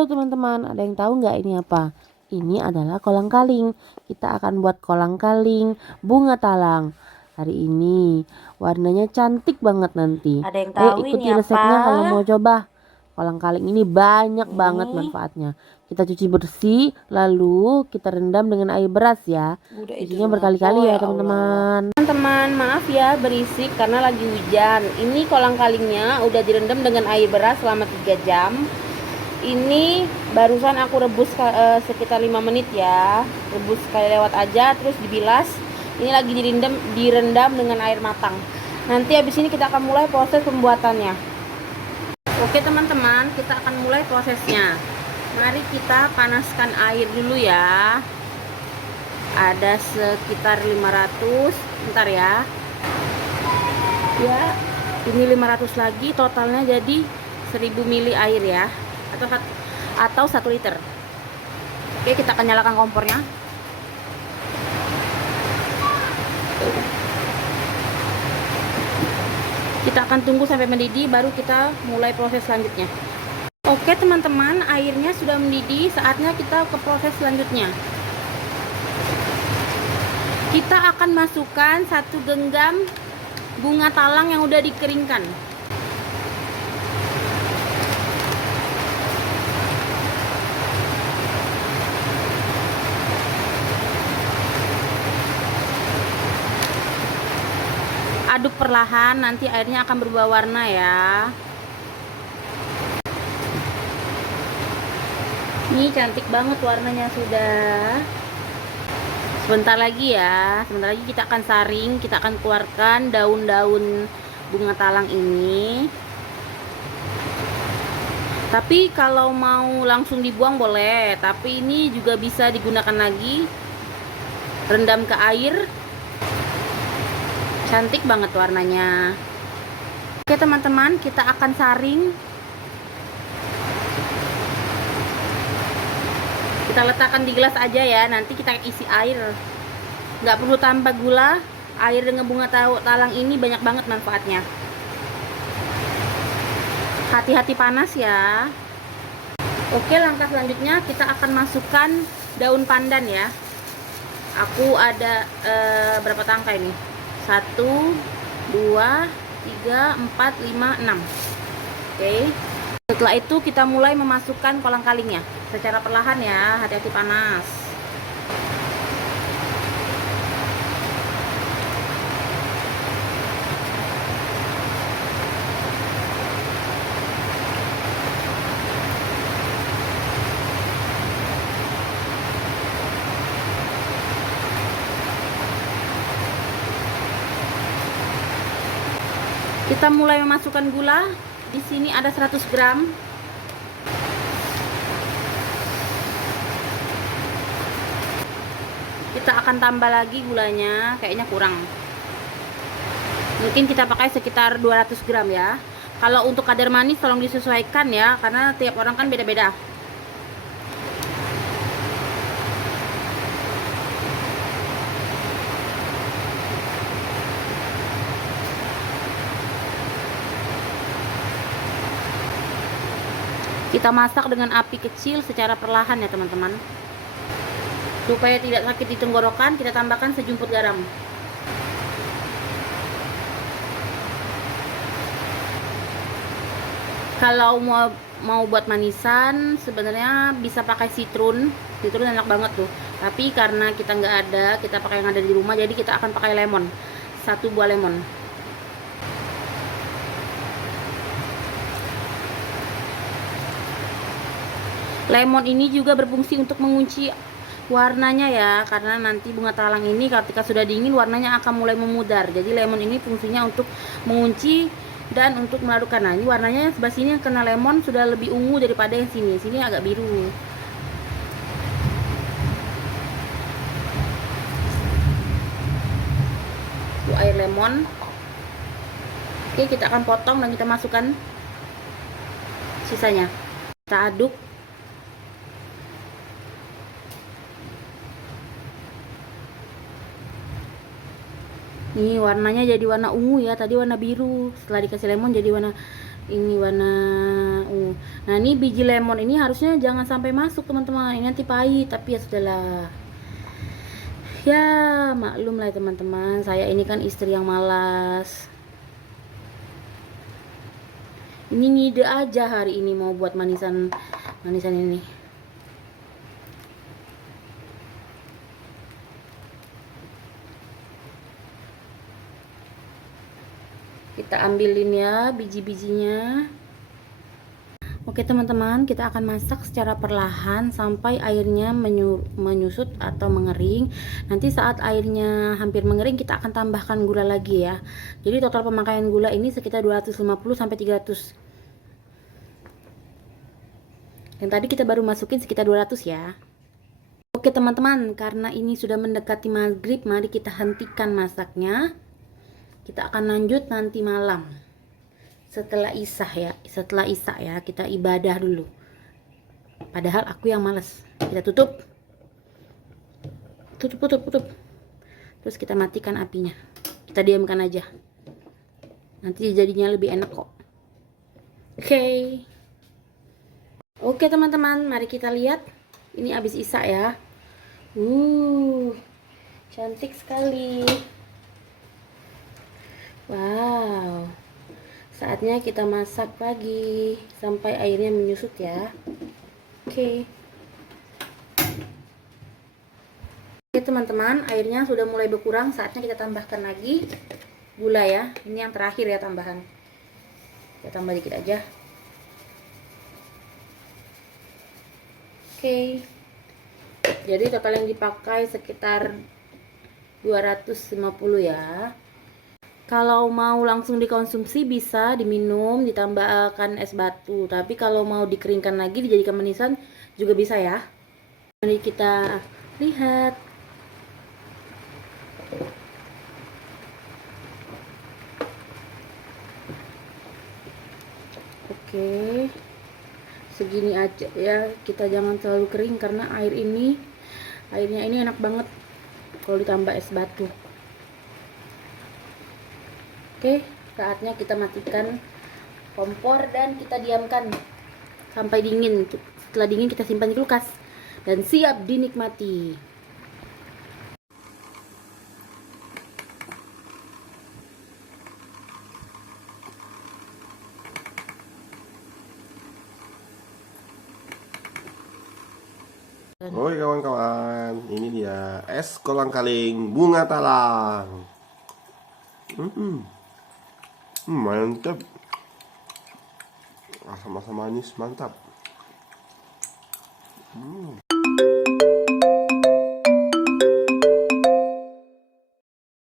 Halo teman-teman, ada yang tahu nggak ini apa? Ini adalah kolang kaling. Kita akan buat kolang kaling bunga talang. Hari ini warnanya cantik banget nanti. Ada yang Ayo tahu ini ikuti apa? resepnya kalau mau coba. Kolang kaling ini banyak banget Ini manfaatnya. Kita cuci bersih, lalu kita rendam dengan air beras ya. udah itu Cucinya berkali-kali ya ya Allah. teman-teman. Teman-teman, maaf ya berisik karena lagi hujan. Ini kolang kalingnya udah direndam dengan air beras selama 3 jam. Ini barusan aku rebus sekitar 5 menit ya. Rebus sekali lewat aja terus dibilas. Ini lagi direndam dengan air matang. Nanti habis ini kita akan mulai proses pembuatannya. Oke teman-teman, kita akan mulai prosesnya. Mari kita panaskan air dulu ya. Ada sekitar 500. Bentar ya. Ya, ini 500 lagi, totalnya jadi 1000 ml air ya. Atau 1 liter. Oke, kita akan nyalakan kompornya. Kita akan tunggu sampai mendidih, baru kita mulai proses selanjutnya. Oke teman-teman, airnya sudah mendidih, saatnya kita ke proses selanjutnya. Kita akan masukkan 1 genggam bunga talang yang udah dikeringkan. Aduk perlahan, nanti airnya akan berubah warna ya. Ini cantik banget warnanya sudah. Sebentar lagi ya, sebentar lagi kita akan saring, kita akan keluarkan daun-daun bunga talang ini. Tapi kalau mau langsung dibuang boleh, tapi ini juga bisa digunakan lagi. Rendam ke air. Cantik banget warnanya. Oke teman-teman, kita akan saring. Kita letakkan di gelas aja ya, nanti kita isi air. Nggak perlu tambah gula. Air dengan bunga talang ini banyak banget manfaatnya. Hati-hati panas ya. Oke, langkah selanjutnya kita akan masukkan daun pandan ya. Aku ada berapa tangkai nih? 1, 2, 3, 4, 5, 6. Oke. Setelah itu kita mulai memasukkan kolang kalingnya secara perlahan ya, hati-hati panas. Kita mulai memasukkan gula. Di sini ada 100 gram. Kita akan tambah lagi gulanya, kayaknya kurang. Mungkin kita pakai sekitar 200 gram ya. Kalau untuk kadar manis tolong disesuaikan ya, karena tiap orang kan beda-beda. Kita masak dengan api kecil secara perlahan ya teman-teman. Supaya tidak sakit di tenggorokan, kita tambahkan sejumput garam. Kalau mau buat manisan, sebenarnya bisa pakai citrun. Citrun enak banget tuh. Tapi karena kita nggak ada, kita pakai yang ada di rumah, jadi kita akan pakai lemon. 1 buah lemon. Lemon ini juga berfungsi untuk mengunci warnanya ya, karena nanti bunga talang ini ketika sudah dingin warnanya akan mulai memudar. Jadi lemon ini fungsinya untuk mengunci dan untuk melarukan. Nah, ini warnanya sebelah sini kena lemon sudah lebih ungu daripada yang sini. Sini agak biru. Itu air lemon. Oke, kita akan potong dan kita masukkan sisanya. Kita aduk. Nih warnanya jadi warna ungu ya, tadi warna biru. Setelah dikasih lemon jadi warna Ini warna ungu. Nah, ini biji lemon ini harusnya jangan sampai masuk, teman-teman. Ini nanti pahit, tapi ya sudahlah. Ya, maklum lah teman-teman. Saya ini kan istri yang malas. Ini ngide aja hari ini mau buat manisan ini. Kita ambilin ya biji-bijinya. Oke teman-teman, kita akan masak secara perlahan sampai airnya menyusut atau mengering. Nanti saat airnya hampir mengering, kita akan tambahkan gula lagi ya. Jadi total pemakaian gula ini sekitar 250 sampai 300. Yang tadi kita baru masukin sekitar 200 ya. Oke teman-teman, karena ini sudah mendekati maghrib, mari kita hentikan masaknya. Kita akan lanjut nanti malam. Setelah isya ya, kita ibadah dulu. Padahal aku yang males. Kita tutup. Terus kita matikan apinya. Kita diamkan aja. Nanti jadinya lebih enak kok. Oke teman-teman, mari kita lihat. Ini habis isya ya. Cantik sekali. Wow. Saatnya kita masak lagi sampai airnya menyusut ya. Oke teman-teman, airnya sudah mulai berkurang. Saatnya kita tambahkan lagi gula ya. Ini yang terakhir ya tambahan. Kita tambah dikit aja. Oke. Jadi total yang dipakai sekitar 250 ya. Kalau mau langsung dikonsumsi bisa diminum, ditambahkan es batu. Tapi kalau mau dikeringkan lagi dijadikan manisan juga bisa ya. Mari kita lihat. Oke. Segini aja ya. Kita jangan terlalu kering karena airnya ini enak banget kalau ditambah es batu. Oke, saatnya kita matikan kompor dan kita diamkan sampai dingin. Setelah dingin kita simpan di kulkas dan siap dinikmati. Oi kawan-kawan, ini dia es kolang-kaling bunga talang. Mantap. Asam-asam manis, mantap.